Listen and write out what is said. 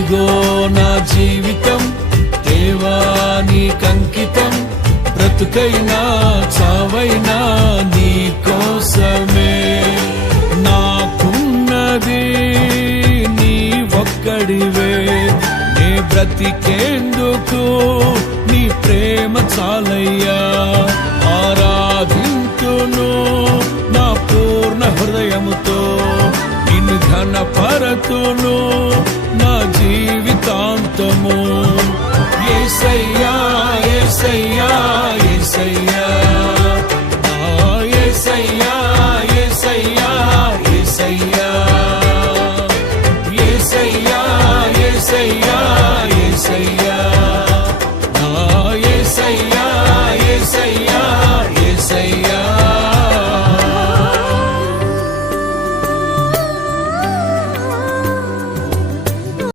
ఇదిగో నా జీవితం దేవా నీకంకితం, బ్రతుకైనా చావైనా నీ కోసమే. నాకున్నది నీ ఒక్కడివే, నే బ్రతికేందుకు నీ ప్రేమ చాలయ్యా. ఆరాధింతును నా పూర్ణ హృదయముతో, నిన్ను ఘనపరతును నా జీవితాంతము. యేసయ్యా యేసయ్యా యేసయ్యా, యేసయ్యా యేసయ్యా యేసయ్యా, యేసయ్యా యేసయ్యా యేసయ్యా, యేసయ్యా యేసయ్యా